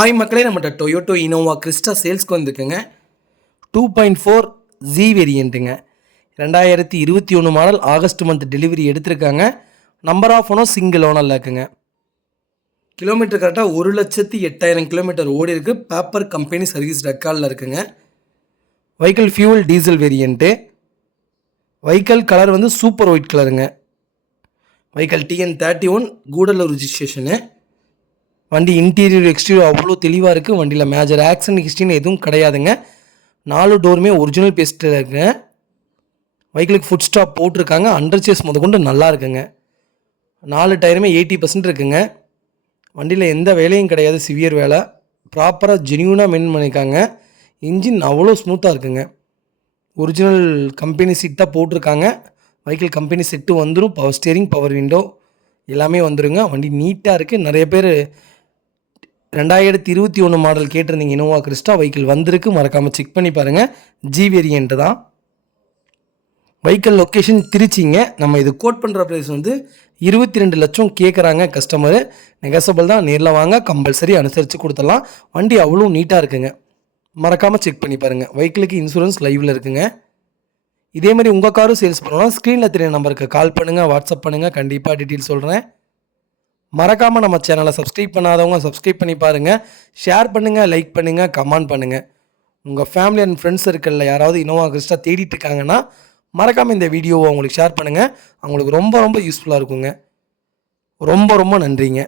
Hi மக்களே, நம்மகிட்ட Toyota Innova Crysta சேல்ஸ்க்கு வந்துருக்குங்க. 2.4 ஜி வேரியண்ட்டுங்க. 2021 மாடல் ஆகஸ்ட் மந்த் டெலிவரி எடுத்திருக்காங்க. நம்பர் ஆஃப் ஓனர் சிங்கிள் ஓனரில் இருக்குங்க. கிலோமீட்டர் கரெக்டாக 1,08,000 கிலோமீட்டர் ஓடி இருக்குது. பேப்பர் கம்பெனி சர்வீஸ் ரெக்கார்டில் இருக்குங்க. Vehicle fuel diesel variant. Vehicle colour வந்து சூப்பர் ஒயிட் கலருங்க. Vehicle TN31 Gudalur ரிஜிஸ்ட்ரேஷனு. வண்டி இன்டீரியர் எக்ஸ்டீரியர் அவ்வளோ தெளிவாக இருக்குது. வண்டியில் மேஜர் ஆக்சிடென்ட் ஹிஸ்ட்ரின்னு எதுவும் கிடையாதுங்க. 4 டோருமே ஒரிஜினல் பேஸ்ட்டில் இருக்குங்க. வெஹிக்கிளுக்கு ஃபுட் ஸ்டாப் போட்டிருக்காங்க. அண்டர் சேஸ் முதற்கொண்டு நல்லா இருக்குங்க. 4 டயருமே 80% இருக்குங்க. வண்டியில் எந்த வேலையும் கிடையாது, சிவியர் வேலை. ப்ராப்பராக ஜென்யூனாக மெயின்டைன் பண்ணியிருக்காங்க. இன்ஜின் அவ்வளோ ஸ்மூத்தாக இருக்குங்க. ஒரிஜினல் கம்பெனி சீட் தான் போட்டிருக்காங்க. வெஹிக்கிள் கம்பெனி செட்டு வந்துடும். பவர் ஸ்டியரிங், பவர் விண்டோ எல்லாமே வந்துடுங்க. வண்டி நீட்டாக இருக்குது. நிறைய பேர் 2021 மாடல் கேட்டிருந்தீங்க. இனோவா கிறிஸ்டா வெஹிக்கிள் வந்திருக்கு. மறக்காமல் செக் பண்ணி பாருங்கள். ஜி வேரியண்ட்டு தான். வெஹிக்கிள் லொக்கேஷன் திருச்சிங்க. நம்ம இது கோட் பண்ணுற ப்ரைஸ் வந்து 22 லட்சம் கேட்குறாங்க கஸ்டமரு. நெகசபிள் தான். நேரில் வாங்க, கம்பல்சரி அனுசரித்து கொடுத்துடலாம். வண்டி அவ்வளோ நீட்டாக இருக்குங்க. மறக்காமல் செக் பண்ணி பாருங்கள். வெஹிக்கிளுக்கு இன்சூரன்ஸ் லைவில் இருக்குங்க. இதே மாதிரி உங்கள் காரும் சேல்ஸ் பண்ணலாம். ஸ்க்ரீனில் தெரிய நம்பருக்கு கால் பண்ணுங்கள், வாட்ஸ்அப் பண்ணுங்கள். கண்டிப்பாக டீட்டெயில் சொல்கிறேன். மறக்காமல் நம்ம சேனலை சப்ஸ்கிரைப் பண்ணாதவங்க சப்ஸ்கிரைப் பண்ணி பாருங்கள். ஷேர் பண்ணுங்கள், லைக் பண்ணுங்கள், கமெண்ட் பண்ணுங்கள். உங்கள் ஃபேமிலி அண்ட் ஃப்ரெண்ட்ஸ் சர்க்கிளில் யாராவது இனோவா கிறிஸ்டா தேடிட்டு இருக்காங்கன்னா மறக்காமல் இந்த வீடியோவை அவங்களுக்கு ஷேர் பண்ணுங்கள். அவங்களுக்கு ரொம்ப ரொம்ப யூஸ்ஃபுல்லாக இருக்குங்க. ரொம்ப ரொம்ப நன்றிங்க.